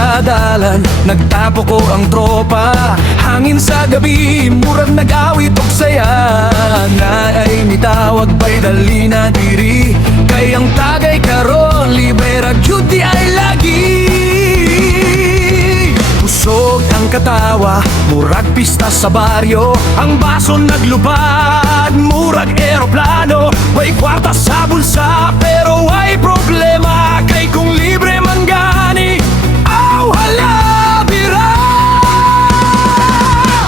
sa dalan, nagtapo ko ang tropa. Hangin sa gabi, murag nag-awit og saya. Na ay mitawag pa'y dali na diri, kay ang tagay karon libre ra gyud di ay lagi. Usog ang katawa, murag pista sa baryo. Ang baso naglupad, murag eroplano. May kwarta sa bulsa, pero ay problema, kay kung libre man gani, aw hala bira.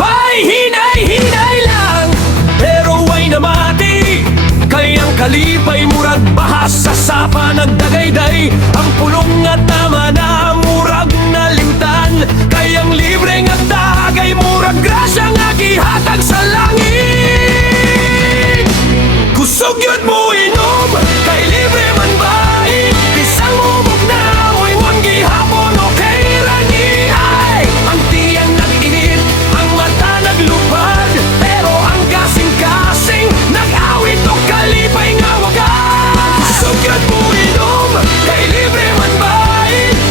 Ay hinay-hinay lang, pero ay namati, kay ang kalipay murag bahas sa sapa nagdagayday. Ang pulong at tama na murag nalimtan, kay ang libre nga tagay murag grasya nga gihatag sa langit. Kusog yun mo inom, kay libre man ba? Bisang umog na, uy mong gihapon, okay rani ay. Ang tiyan nag-init, ang mata naglupad, pero ang kasing-kasing nag-awit o kalipay nga wagas. Kusog yun mo inom, kay libre man ba?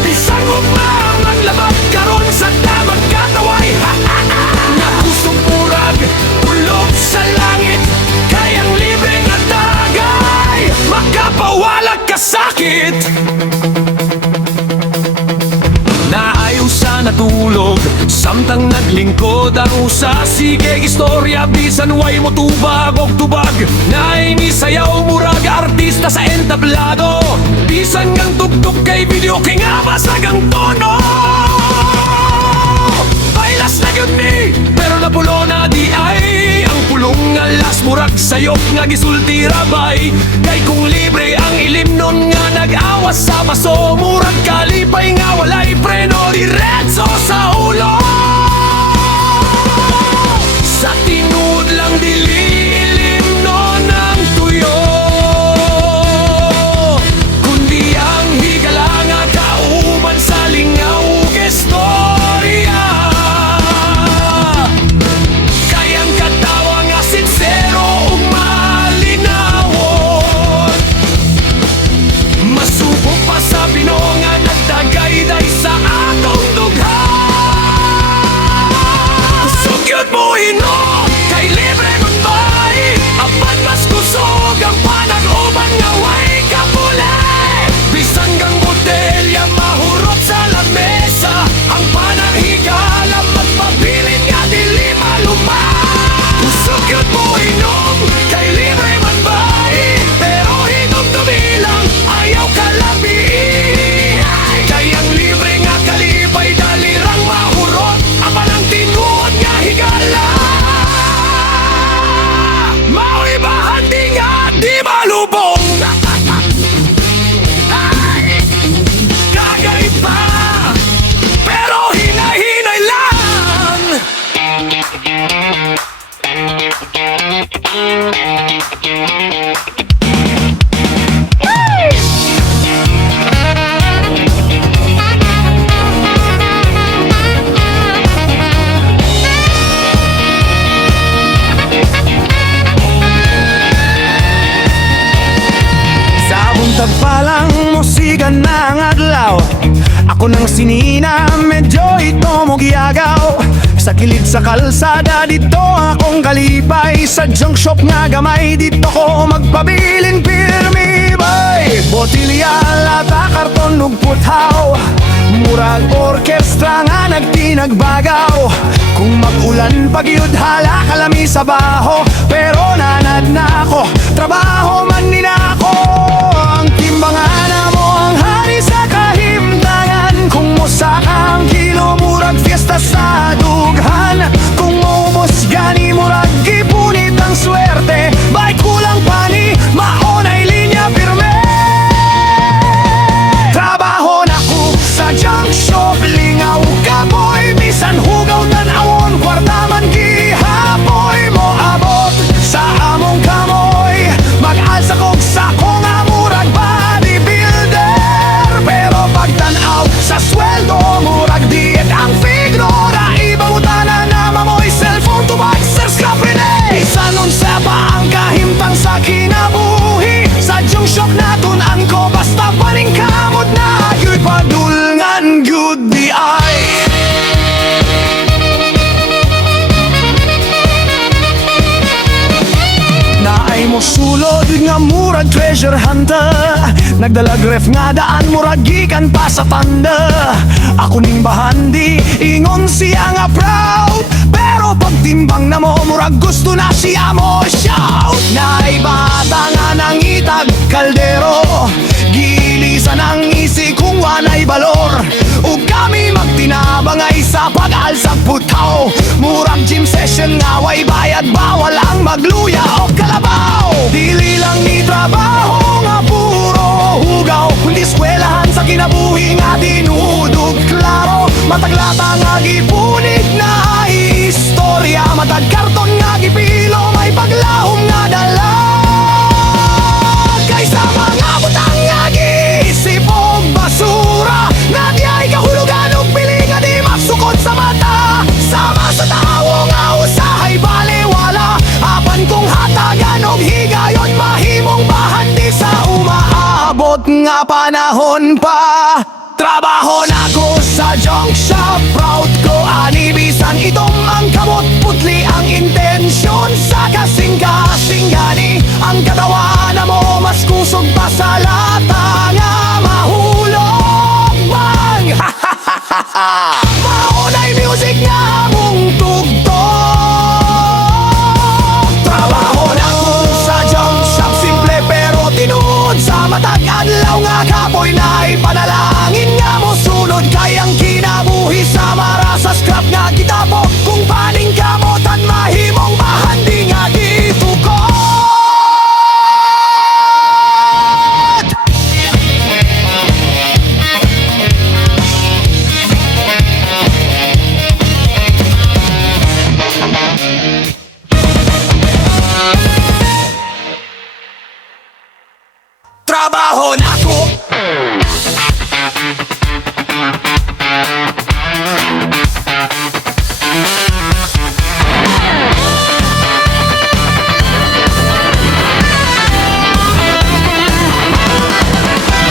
Bisang umog maglabag karon sa damag kataway. Nakusog murag, ulog sa langit, kay ang libre nga tagay makapawalag ka sakit. Naayaw sa natulog, samtang naglingkod ang usa. Sige istorya, bisan way mo tubag og tubag. Naini sayaw murag artista sa entablado, bisan ngang tugtog kay video kay nga basag ang tono. Bailas na gyud ni, pero napulo na di ay. Ang pulong nga las murag sayop nga gisulti rabay, kay kung libre ang ilim nun nga nag-awas sa baso. Murag kalipay nga walay preno, diretso sa ulo. Sa tinud lang dili ilim nun ang tuyo, kundi ang higala nga kauban sa lingaw ug istorya. Kay ang katawa nga sincero ug malinawon, masubo pa sa binonga nagdagayday sa atong dughan. Kusog yun mo inom, kay libre man bay. Apan mas kusog ang panag-uban nga way kapulay. Bisang gang botelya mahurot sa lamesa, ang pananghigala magpabilin nga dili maluma. Kusog yun mo inom, kay libre man bay, pero hinom tumilang ayaw kalabi. Kay ang libre nga kalipay dalirang mahurot, apan ang tinuod nga higala mao'y bahati nga di malubong. Ay, kagay pa, pero hinay-hinay lang. Sa buntag pa lang musigan na ang adlaw, ako nang sinina medyo ito mo giyagaw. Sa kilid sa kalsada dito akong kalipay, sa junk shop nga gamay dito ko magpabilin pirmi bay. Botilya, lata, karton ug puthaw, murag orkestra nga nagtinagbagaw. Kung mag-ulan pagyud hala kalami sa baho, pero nanad na ako, trabaho man ninako. Ang timbangan mo ang hari sa kahimtangan, kung musa ang kilo murag fiesta sa dughan. Kung maubos gani murag gipunit ang swerte, bay kulang pani maonay linya pirme. Trabaho na ko sa junk shop, lingaw kapoy, bisan hugaw tan-awon, kwarta man gihapoy mo abot sa among kamoy. Mag-alsa kog sako nga murag body murag treasure hunter. Nagdalag ref nga daan murag gikan pa sa tanda. Ako ning bahandi, ingon siya nga proud. Pero pagtimbang na mo, murag gusto na siya mo shout. Naibata nga nang itag kaldero, gilisan ang isi kung wanay balor. Ug kami magtinabang ay sa pag-alsag putaw. Murag gym session nga way bayad, bawal ang magluya o kalabaw. Dili lang ni trabaho nga puro hugaw, kundi eskwelahan sa kinabuhi nga dinudog klaro. Mataglata nga gipunig na istorya, matag karton nga gipilo, may paglahom nga dala. Kaysa mga butang nga gisip og basura, nagyay kahulugan og pili nga di maksukod sa mata. Sama sa tawo nga usahay baliwala, apan kung hatagan og higayon mahimong bahandi sa umaabot nga panahon pa. Trabaho na ko sa junk shop, proud ko ani bisan itom ang kamot putli ang intensyon sa kasing-kasing gani. Ang katawan na mo mas kusog pa sa lata nga mahulog bang. Maunay music nga mong tugtog. Trabaho na ko sa junk shop, simple pero tinuod sa matag adlaw nga kapoy na ipanalangin nga mo sunod kay ang kinabuhi sa mara sa scrap nga gitapo. Kung paning kamotan mahimong bahandi nga gitukod. Trabaho na ko.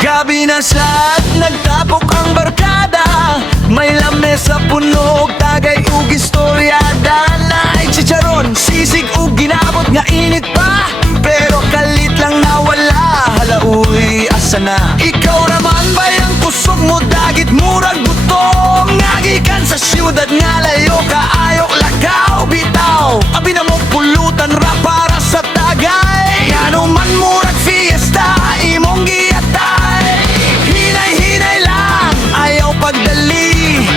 Gabi na siya't nagtapok ang barkada, may lamesa punog, tagay ug istoryada. Naay chicharon, sisig ug ginabot nga init pa, pero kalit lang nawala. Hala uy, asa na? Ikaw naman ba yung kusog mo dagit murag butong? Ngagikan sa syudad nga layo kaayo lakaw bitaw. Abi na mo pulutan ra para sa tagay, ano man murag fiesta imong giyatay. Hinay-hinay lang, ayaw pagdali,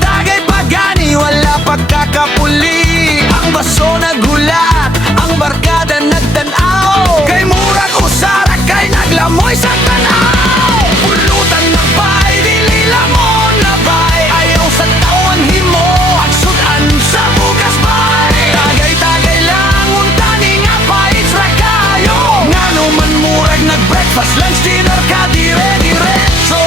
tagay pagani wala pagkakapuli. Ang baso nagulat, ang barkada nagtanaw, kay murag usara kay naglamoy sa tanaw. Pulutan na bay, dili lamon na bay, ayaw sa taon himo at sudan sa bukas bay. Tagay-tagay lang untani nga pait ra kayo, ngano man murag nag-breakfast, lunch, dinner ka dire-diretso.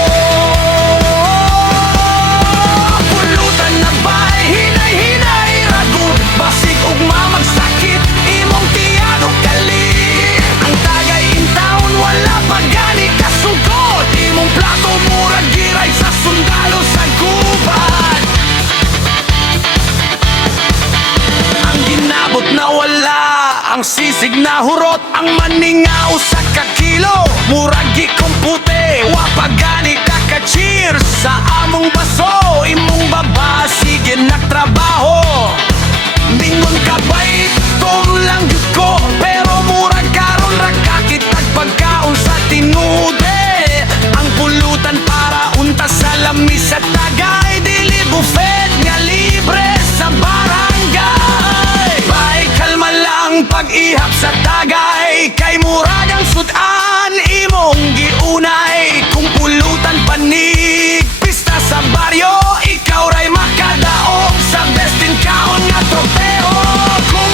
Pulutan na bay, hinay-hinay ragun, basig ug mamagsakit imong tiyan ug kalit. Ang tagay in town wala pagani kasugod, imong plato murag giray sa sundalo sa gubat. Ang ginabot na wala, ang sisig na hurot, ang maninga usa ka kilo, murag gikumpute, wa pagani kaka-cheers sa among baso. Imong baba sige nagtrabaho, mingon ka bait kung lang gyud ko, pero murag karon ra kakitag pagkaon sa tinude. Ang pulutan para unta sa lamis sa tagay, dili buffet nga libre sa barangay. Bay kalma lang pag-ihap sa tagay, kay murag ang sudan imong giunay. Kung pulutan panig pista sa baryo, ikaw ray makadaog sa best in kaon nga tropeo. Kung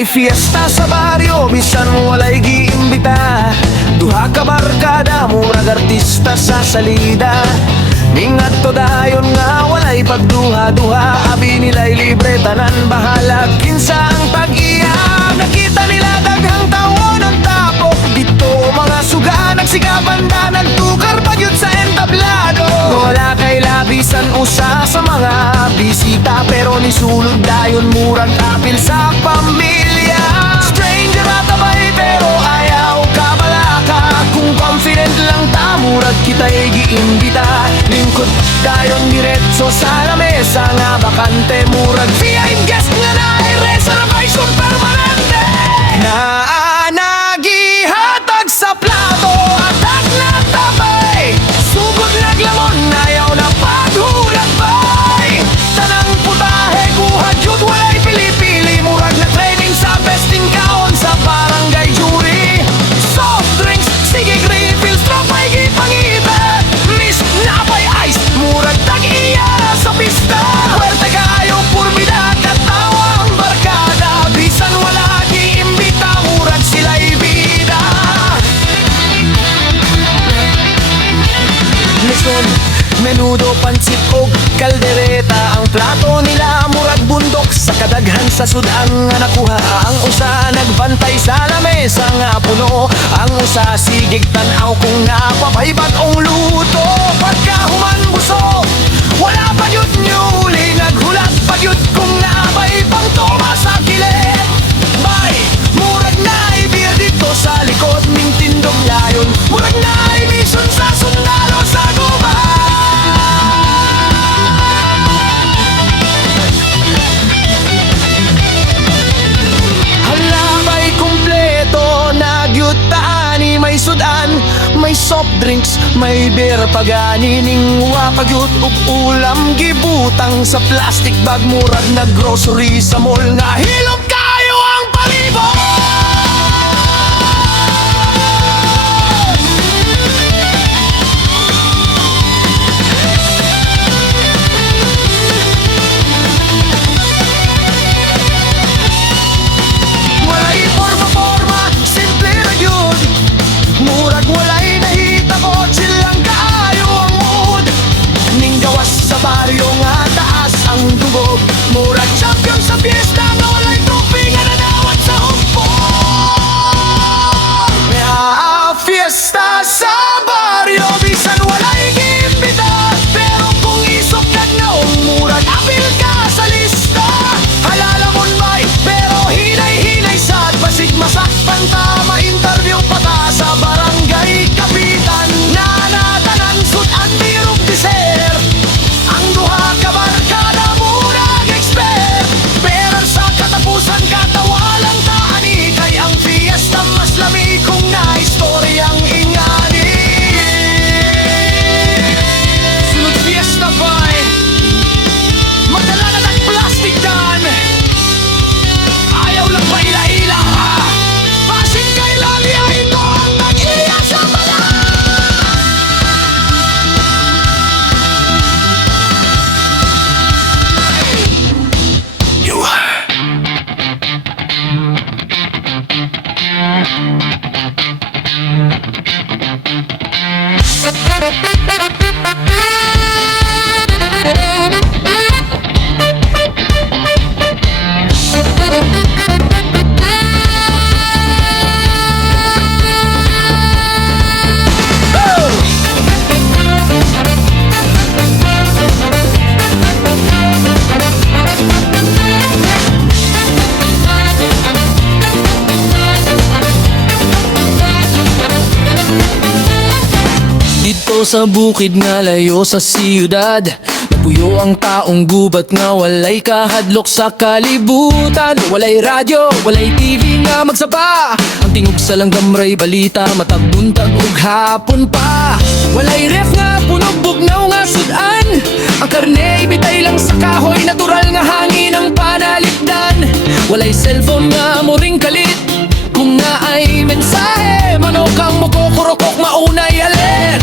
Nay fiesta sa baryo, bisan walay giimbita. Duha ka barkada, murag artista sa salida. Mingat to dayon nga walay pagduha-duha. Abi nila'y libre, tanan bahala, kinsa ang tag-iya. Nakita nila daghang tawo ng tapok dito, mga suga nagsigaban na nagtukar pa yun sa entablado. Wala kay labisan usa sa mga bisita, pero nisulod dayon murag apil sa pamilya. Stranger atabay pero ayaw kabalaka. Kung confident lang ta, murag kita'y giimbita. Lingkod dayon diretso sa lamesa nga bakante. Murag VIP guest nga na reservation permanente. Nagihatag sa plato at na tabay. Sugod naglamon, ayaw na paghulat bay. Tanang putahe, kuha jud walay pili-pili. Murag na training sa besting kaon sa barangay jury. Soft drinks, sige refill, stropay gipangita. Miss napay ice, murag tag-iya sa pista. Puwerte kayong purbida, katawa ang barkada. Bisan wala giimbita, murag sila'y bida. Listen, menudo, pansit o kaldereta. Ang plato nila murag bundok, sa kadaghan sa sudang nga nakuha. Ang usa nagbantay sa lamesa nga puno. Ang usa sigig tanaw kung napapaybag ong luto. Pagkahuman buso, wala pa yun nyuli. Naghulat pa yun kung nabay pang toma sa kilit. Bay, murag na'y beer dito sa likod ning tindog layon. Murag na'y mission sa sundalo sa gubat. Halabay kumpleto, nagyutaani. May sudan, may soft drinks, may beer pagani. Ning wapagyut ug ulam gibutang sa plastic bag. Murag na grocery sa mall nga hilom kayo ang palibot. Walay forma-forma, simple ra yun. Murag walay nahita ko, chill lang kaayo ang mood. Ning gawas sa baryo nga taas ang dugog. Murag champion sa fiesta, nga walay trophy nga nadawat sa hukbong. Fiesta sa baryo, bisan walay giimbita. Pero kung isok kagnaong, murag apil ka sa lista. Halala mon bay, pero hinay-hinay sad. Basig masakpan ta, ma-interview pa ta sa barangay kapitan. Nanatanan sud at tirog diser. Ang duha ka barkada murag expert. Pero sa katapusan katawalang taani. Kay ang fiesta mas lamig kung naistoryang ingani. Sunod fiesta bay, magdala na ng plastic dan. Ayaw lang ba ila-ila ha? Pasig kay Lalia, ito ang nag-iya sa bala. You Dito sa bukid nga layo sa siyudad, napuyo ang taong gubat nga walay kahadlok sa kalibutan. Walay radyo, walay TV nga magsaba. Ang tingog sa langgamray balita, matagbuntag ug hapon pa. Walay ref nga punog bugnaw nga sudan. Ang karne bitay lang sa kahoy, natural nga hangin ang panalipdan. Walay cellphone nga muring kalit, kung nga ay mensahe manok ang mokokurokok maunay alert.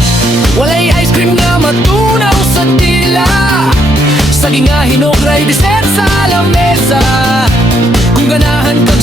Walay ice cream nga matunaw sa dila, saging nga hinugray dessert sa lamesa. Kung ganahan kag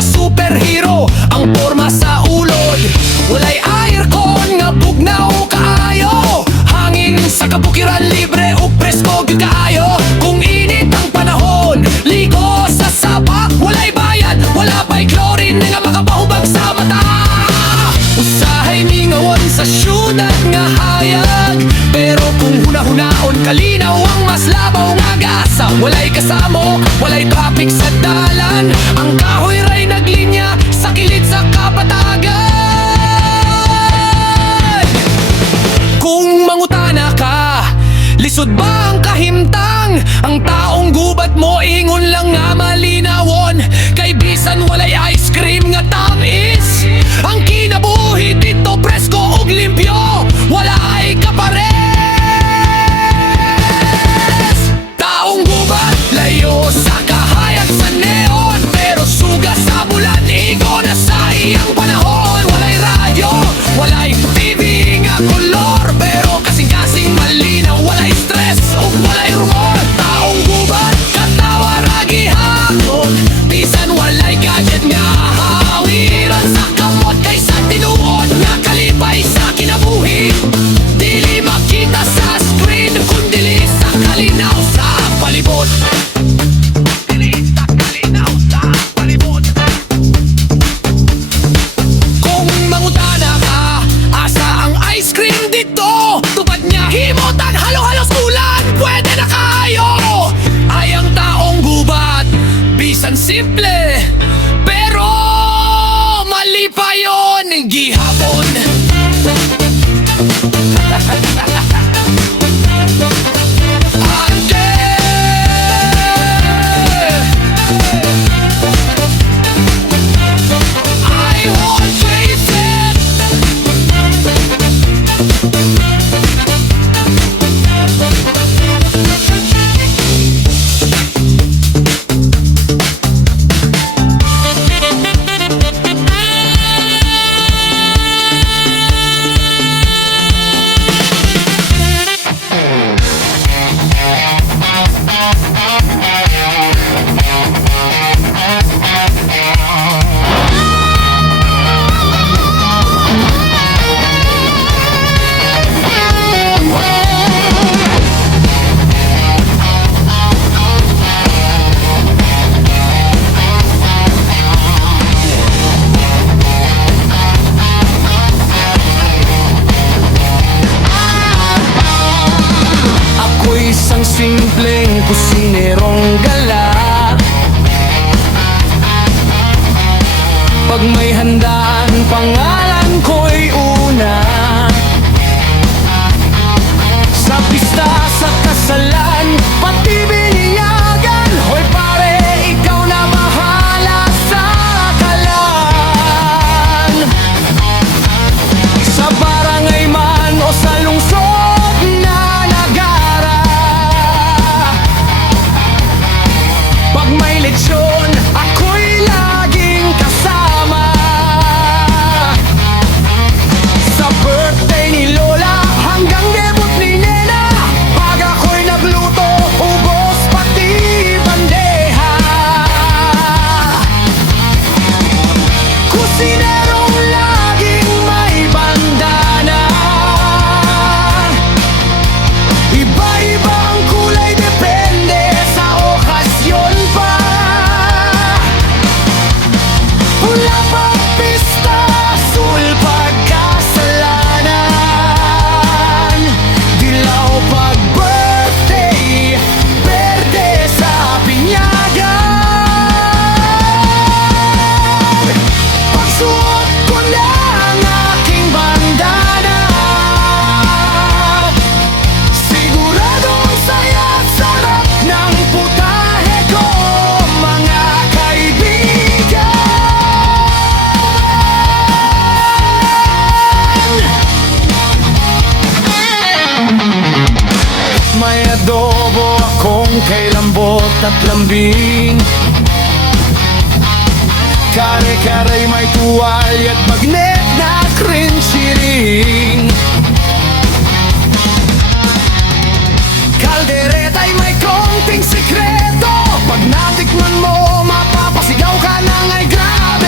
nga superhero ang porma sa ulod. Walay aircon nga bugnaw kaayo, hangin sa kabukiran libre ug presko gyud kaayo. Kung init ang panahon, ligo sa sapa, walay bayad, wala pa'y chlorine nga makapahubag sa mata. Usahay mingawan sa syudad nga hayag, pero kung huna-hunaon kalinaw ang mas labaw nga gasa. Walay kasamo, walay traffic sa dalan, ang kahoy ray naglinya sa kilid sa kapatagan. Kung mangutana ka, lisod ba ang kahimtang? Ang taong gubat mo ingon lang nga malinawon, kay bisan walay ice cream nga tamis. Ang kinabuhi dito presko ug limpyo, wala ay kapares. Taong gubat, layo sa kahayag sa neon, pero suga sa bulan, igo na sa iyang panahon. Walay radyo, walay TV nga kolor, pero kasing-kasing malinaw, walay stress ug walay rumor. Taong gubat, katawa ra gihapon, bisan walay gadget nga hawiran sa kamot, kaysa tinuod nga kalipay sa kinabuhi. Dili makita sa screen, kundi sa kalinaw sa palibot. Dili sa kalinaw sa palibot. Kung mangutana ka, asa ang ice cream dito? Tupad niya himot ang halo-halos ulan, pwede na kayo. Ay ang taong gubat, bisan simple, pero mali pa yun ng gihapon. Ante, I won't face it. Ako'y isang simpleng kusinerong gala. Pag may handaan, pangalan ko'y una. Sa pista, sa kasalan, pati biniyagan, hoy pare, ikaw na bahala sa kalan. Sa barangay man o sa lungsod na nagara, pag may lechon, ako'y laging kasama. Sa birthday ni Lola hanggang debut ni Nena, pag ako'y nagluto, ubos pati bandeha. Kusinerong laging may bandana, iba-iba ang kulay depende sa okasyon pa. Pula pag pista, sul pag kasalanan, dilaw pag birthday, berde sa pinyagan. Pagsuot ko ng aking bandana, siguradong saya at sarap ng putahe ko, mga kaibigan. May adobo akong kay lambot at lambing, kare-kare may tuwalya at magnet na crunchy ring. Kaldereta'y may konting sikreto, pag natikman mo, mapapasigaw ka ng ay grabe.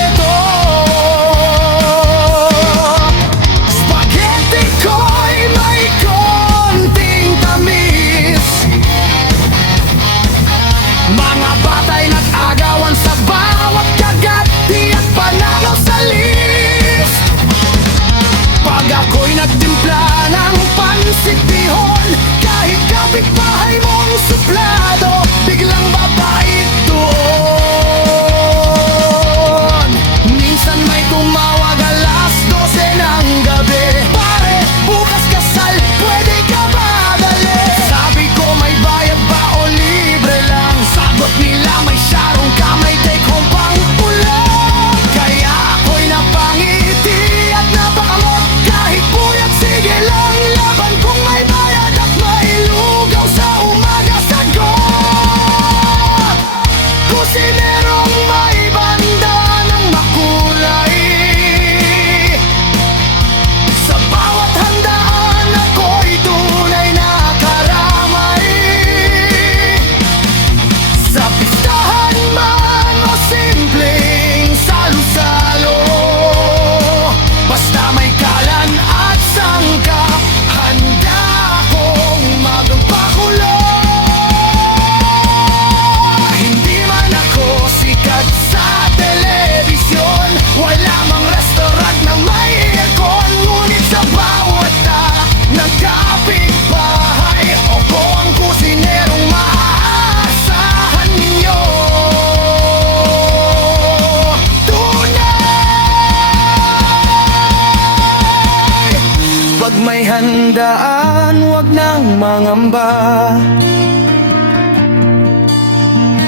handaan, wag nang mangamba.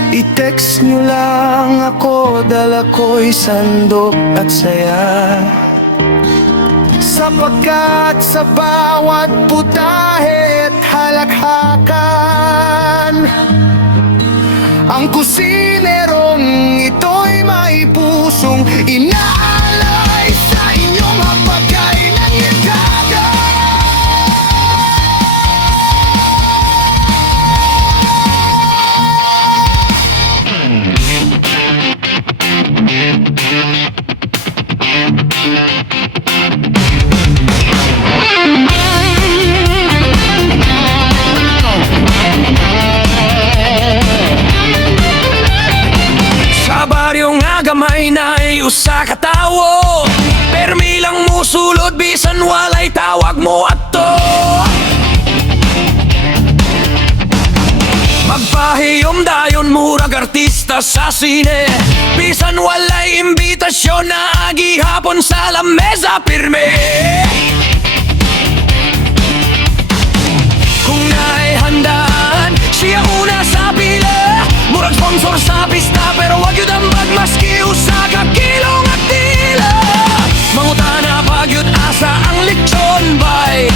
I-text nyo lang ako, dala ko'y sandok at saya. Sapagkat sa bawat putahe at halakhakan, ang kusinerong ito'y may pusong inaalay sa inyong hapagay ng itaga. Sa baryong agamay na usa ka tawo, permi lang mo sulod bisan walay tawag mo ato. Magpahiyom dayon murag artista sa sine, bisan walay imbitasyon na agihapon sa lamesa pirme. Kung naay handaan, siya una sa pila, murag sponsor sa pista, pero wag yun ang magmaski usa ka kilong at tila. Mangutana pag yun asa ang lechon bay,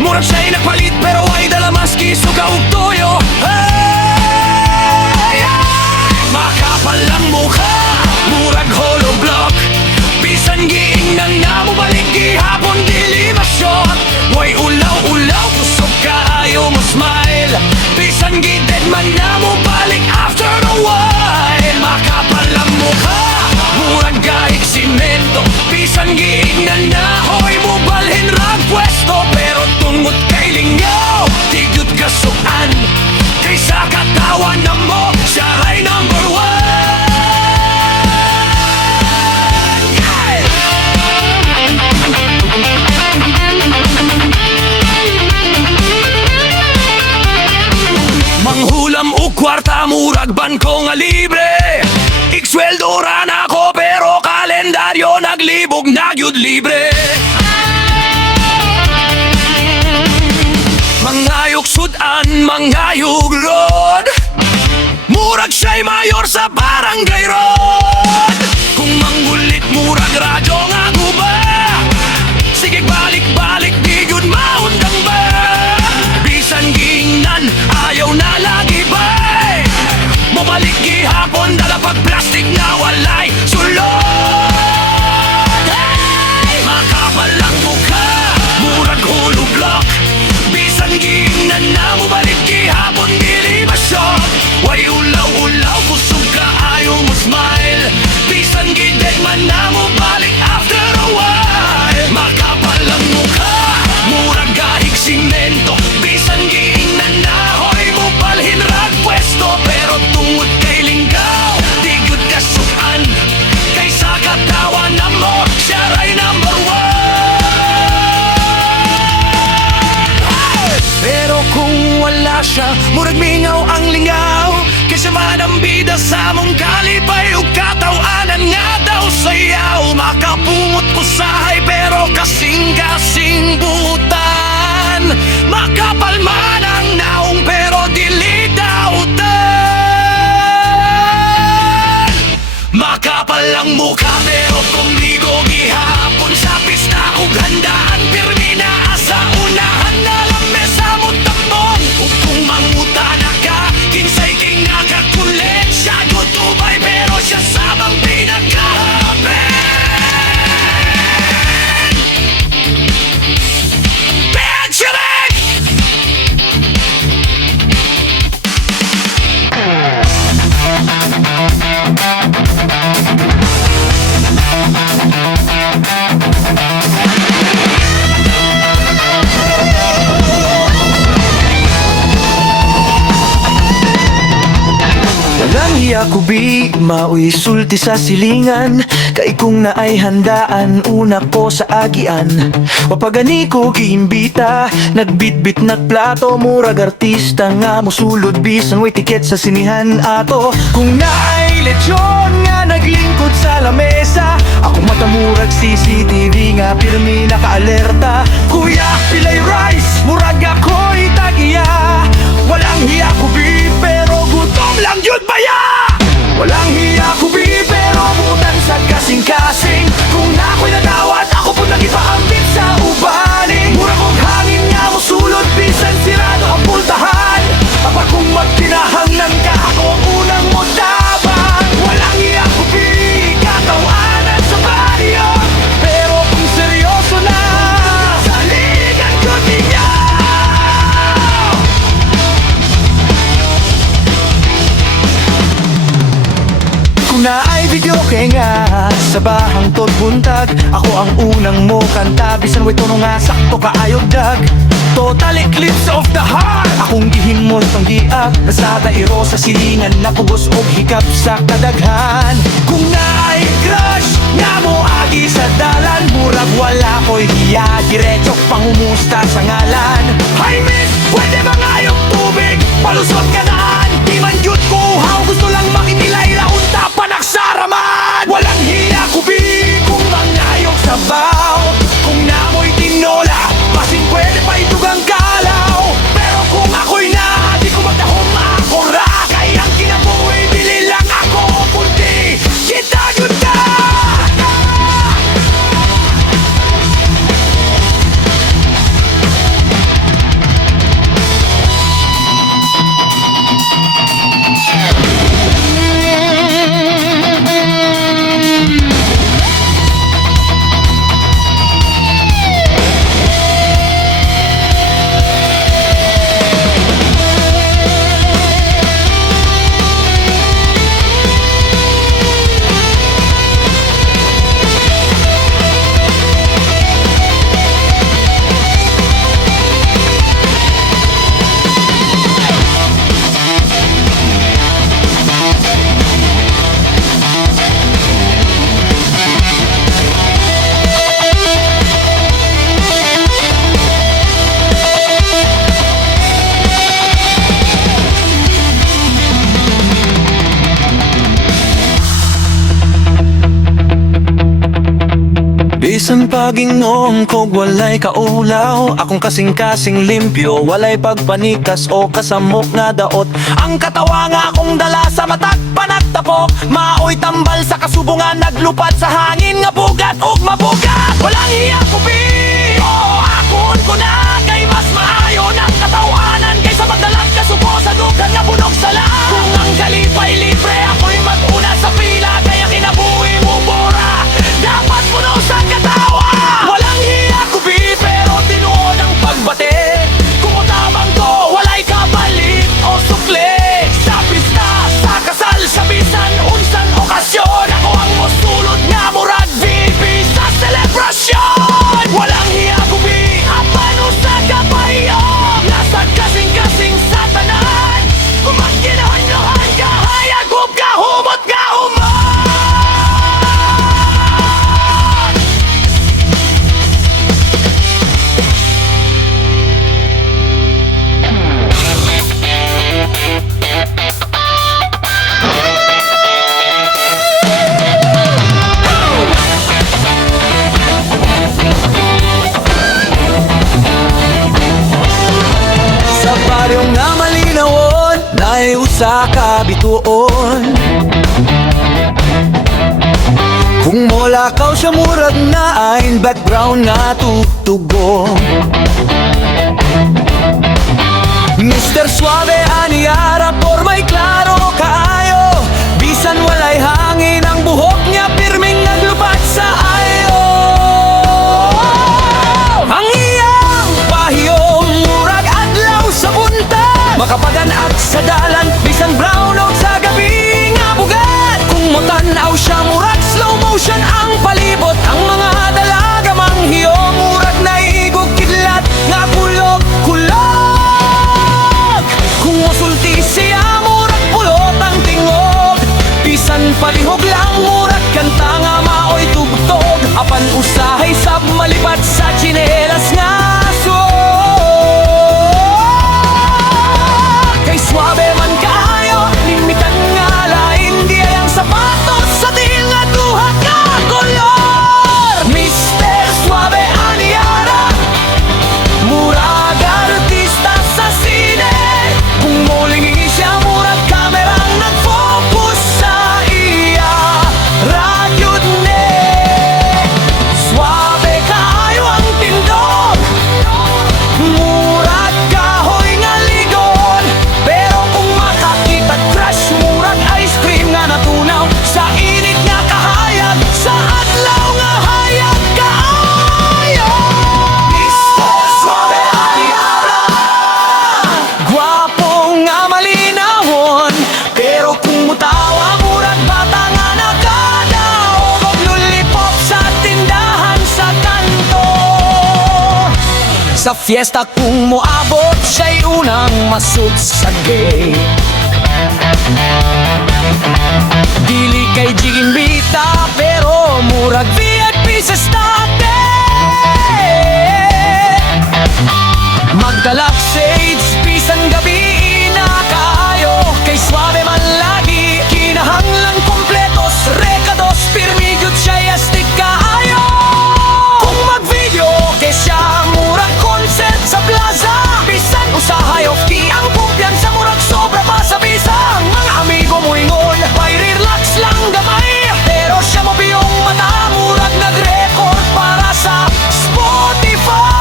murag siya'y nagpalit pero ay dala maski suka ug toyo. Ay, makapal ang mukha, murag hollow block, bisan giingnan na mo balik gihapon dili masyot. Way ulaw-ulaw, kusog ka ayaw mo smile, bisan gi-dead man na mo balik after a while. Makapal ang mukha, murag gahig simento, bisan giingnan na hoy mo balhin rag pwesto. Pero tungod kay lingaw, tigyot kasuan, kaysa katawan na mo, siya ay number one. Yeah! Manghulam o kwarta, murag bangko nga libre, iksweldo ra na ako pero kalendaryo naglibog na gyud libre. Mangayog sudan, mangayog road, murag siya'y mayor sa barangay road. Kung manggulit murag radyo nga guba, sige balik-balik di gyud maundang ba. Bisan gingnan, ayaw na lagi bay, mabalik gihapon dala pag plastic na walay sulod. Hey! Makapal ang mukha, murag hollow block, bisan gingnan na mabalik gihapon dili masyot. Way ulaw-ulaw, kusog ka ayaw mo smile, bisan gidek man na mo balik after a while. Makapal ang mukha, murag gahig simento, bisan giingnan na hoy mo balhin rag pwesto. Pero tungod kay linggaw, di gyud kasuan, kaysa katawan na mo, siya ay number one. Pero kung wala siya, murag mingaw ang lingaw, kaysa man ang bida sa mong kalipay o katawanan nga daw sayaw. Makapungot usahay pero kasing-kasing butan, makapal man ang naong pero dili dautan. Makapal ang mukha pero kumigo gihapon sa pista ug handaan, pirmi na sa unahan na lamesa mo tamon. Ug kung mangutana ka, kinsay king nakakulit, siya gutubay pero siya sabang pinagkahaben. Benjamin! Walang hiya kubi, maoy sulti sa silingan, kay kung naay handaan, una po sa agian. Wapagani ko giimbita, nagbitbit nagplato, murag artista nga musulod bisan way tiket sa sinihan ato. Kung naay lechon nga naglingkod sa lamesa, ako matamurag CCTV nga pirmi nakaalerta. Kuya, pilay kasing-kasing. Kung na ako'y nagawat, ako po nag-ipaambit sa ubaning. Mura kong hangin nga mo sulod, bisan sirado ang pultahan. Kapag kung magkinahanglan ka, ako ang unang mo tabang. Walang iyakupi, katawanan sa baryo. Pero kung seryoso na, saligan ko ninyo. Kung na ay video kay nga sa bahang tod buntag, ako ang unang mo kanta. Bisan way tono nga sakto kaayog dag. Total eclipse of the heart. Akong gihimot ang giak, nasada iro sa silingan, napugos og hikap sa kadaghan. Kung na ay crush nga mo agi sa dalan, murag wala ko'y hiya, diretso pangumusta sa ngalan. Hi miss, pwede ba ngayong tubig? Palusot ka naan, di man yun kuhaw, gusto lang makikilay launta panagsaraman. Walang hiya kubi kung mangayok sa baw. Kung namoy tinola, pasin pwede pa itugang kalaw. Pero kung ako'y na, di ko magdahong ako ra. Kaya ang kinabuhi, bili lang ako punti. Kita yun ka! Bisan pagingong kog walay kaulaw, akong kasing-kasing limpyo, walay pagpanikas o kasamok nga daot. Ang katawa nga akong dala sa matag panagtapok, maoy tambal sa kasubungan, naglupat sa hangin nga bugat ug mabugat. Walang iya kupi, oo akon ko na, kay mas maayo ng katawanan kaysa magdalag kasuko sa dugan nga bunog sala. Kung ang kalipay libre, ako'y mag-una sa pila, kaya kinabuhi mo bora, dapat puno sa katawa. Walang hiya kubi, pero tinuod ang pagbate. Kung utabang ko, walay kapalit o sukle. Sa pista, sa kasal, sa bisan, unsan okasyon, ako ang musulod nga murag VP sa selebrasyon. Walang hiya kubi, apano sa kapayo, nasa kasing-kasing sa tanan. Kung magkinahanyahan ka, hayag hub ka, humot ka, humot. Sa baryo nga malinawon, naay usa ka bituon. Kung molakaw siya murag na ayn background nga tutugo. Mr. Suave Aniara, por may klaro kaayo. Bisan walay hangin ang buhok niya, pirming naglupat sa ayo. Ang iyang pahiyom murag adlaw sa buntag, makapagan-at sa dalan, bisan brown out sa gabi nga bugat. Kung motanaw siya murag slow motion ang palibot, ang mga dalaga manghiyom murag naigog kidlat nga kulog-kulog. Kung musulti siya murag pulot ang tingog, bisan pa sa fiesta kung moabot siya'y unang masud sa gate. Dili kay Jiging Bita pero murag VIP sa state. Magdalak shades bisan gabi na kaayo, kay swabe man lagi kinahanglan kompletos rekados pirmi gyud siya astig kaayo. Kung mag-video kay siya murag concert sa plaza, bisan usahay of key ang kumpiyansa murag sobra pa sa bisa. Mga amigo mo ingon may relax lang gamay, pero siya mo biyong mata murag nag-record para sa Spotify.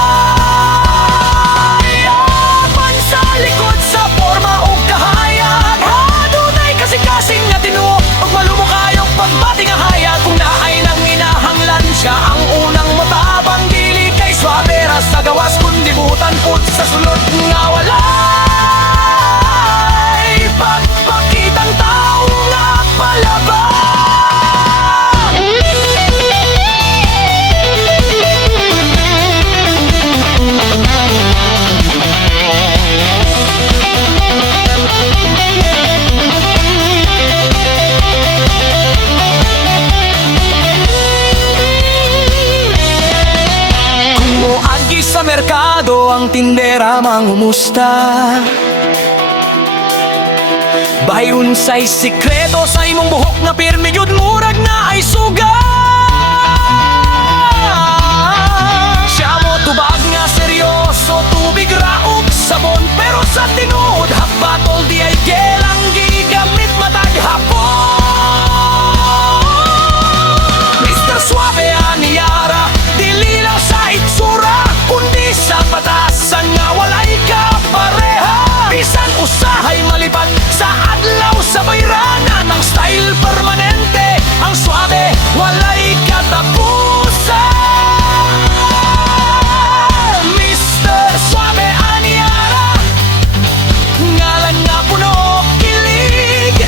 Sa likod sa forma ug kahayag, adunay kasing-kasing nga tinuo ug malumo kayong pagbati nga hayag. Kung naay nang inahanglan siya ang unang matabang, dili kay swabera sa gawas kundi butan put sa sulod nga walay pagpakitang tao nga palabang. Sa merkado ang tindera mangumusta, bayon sa'y sikreto sa imong buhok nga pirmi yun murag na ay suga. Siya mo tubag nga seryoso, tubig raog sabon, pero sa tinuod hakbatol di ay kelang gigamit matag hapon. Mr. Suave Anyara, dili lang sa itsura kundi sa batasan nga walay ka pareha. Bisan usahay malipad sa adlaw sa bayrana ng style permanente, ang swabe walay katapusan. Mr. Suave Anyara, ngalan nga puno kilig,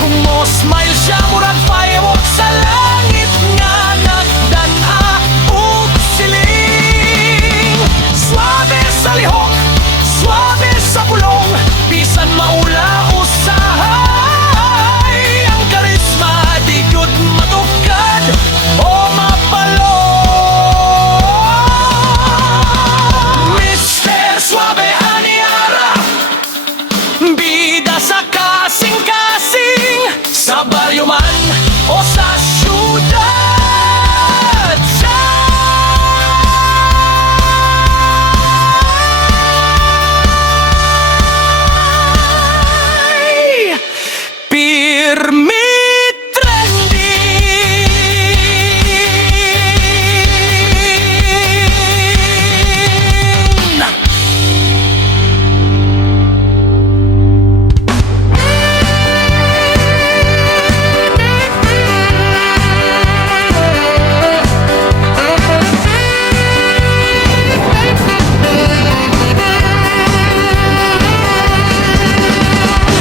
kung mo smile siya murag firework sa langit nga nagdana ug siling. Swabe sa lihok, swabe sa pulong, bisan maula usahay, ang karisma di gyud matukad o mapalong. Mr. Suave Anyara, bida sa kasing-kasing, sa baryo man o sa syudad. Pirmi trending.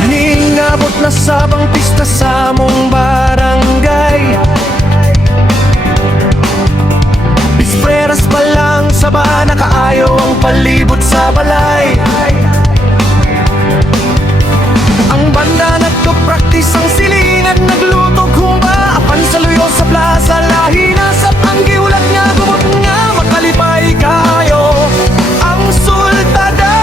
Ningabot na sabang pista sa mong barangay, bisperas pa lang sa ba nakaayaw ang palibot sa balay. Ang banda nagto-practice, ang silingan naglutog humba, apan sa luyo sa plaza lahi na sa panggiulat nga gumot nga makalipay kayo ang sultada.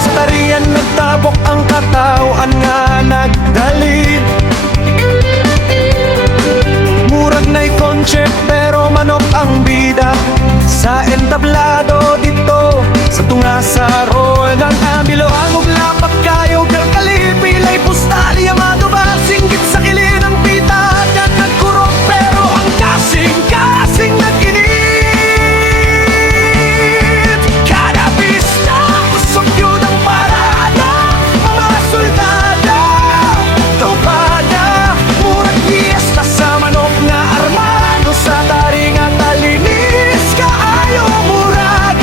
Sa tarian nagtabok ang katawan nga nagdalit, murag na'y concept pero manok ang bida sa entablado dito sa tunga sa roll ng ambilo. Ang uglapak kayo kalkalipilay pustali amado ba singgit sa kilin ng pita at nagkurok, pero ang kasing-kasing nag-init. Kada pista usok yun ang parada, mga soldada tupada, murag fiesta sa manok nga armado, sa taring at talinis kaayo murag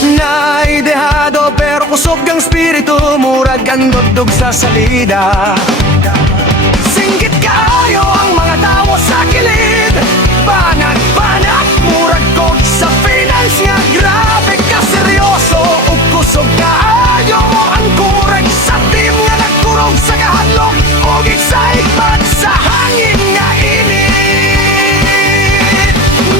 Naidehado pero kusog ang spiritu, murag ang dugdog sa salida. Singgit kayo ang mga tao sa kilid, banag-banag, murag kog sa finance nga grabe ka seryoso. Ug kusog kaayo ang kurag sa team nga nagkurog sa kahadlok, ug excitement sa hangin nga init.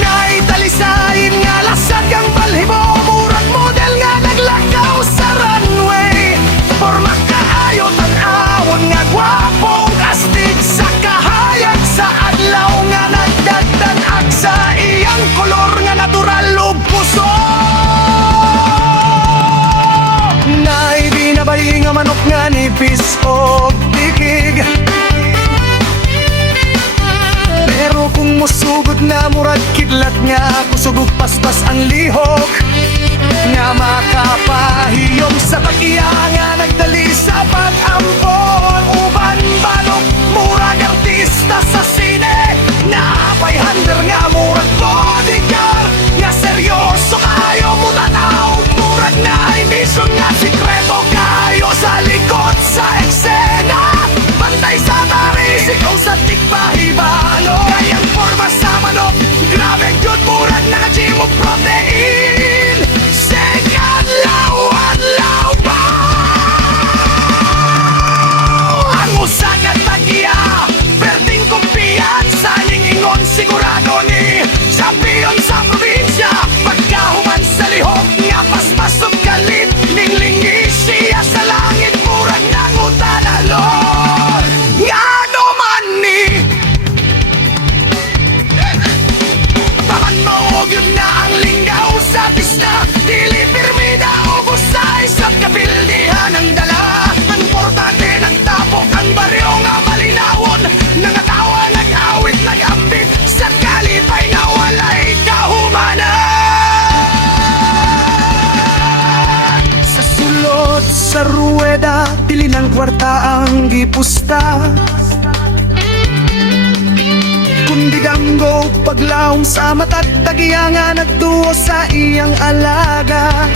Naitalisain nga lasad kang balhibo, murag model nga naglakaw sa runway. Porma kaayo tan-awon nga gwapo, ug astig sa kahayag sa adlaw nga nagdagdag sa iyang kolor nga natural ug puso. Naibinabay nga manok nga nipis og tikig, pero kung musugod na murag kidlat nga kusog ug paspas ang lihok, nga makapahiyom sa pag-iya nga nagdali sa pag-ampon. Uban balok murag artista sa sine, naapay hander nga murag bodyguard, nga seryoso kayo mo tanaw, murag na mission nga sikreto kayo sa likod sa eksena. Bantay sa taris, ikaw sa tikpahibalo, kayang forma sa manok, grabe yun murag naka-gym o protein. Adlaw pa ang usa ka tag-iya, perting kumpiyansa ning ingon sigurado ni champion sa probinsya. Pagkahuman sa lihok nga paspas ug galit, ning lingi siya sa langit, murag nangutan alon. Ngano man ni paman maugod na ang linggaw sa pista, dili pirmida o busay sa kabildihan ang dala. Ang importante nagtapok ang baryo nga malinawon, nangatawa, nag-awit, nag-ambit sa kalipay nga walay kahumanan. Sa sulot sa ruweda, dili ng kwarta ang gipusta, kundi danggo paglaong sa matag, tagiya nga nagduo sa iyang alaga.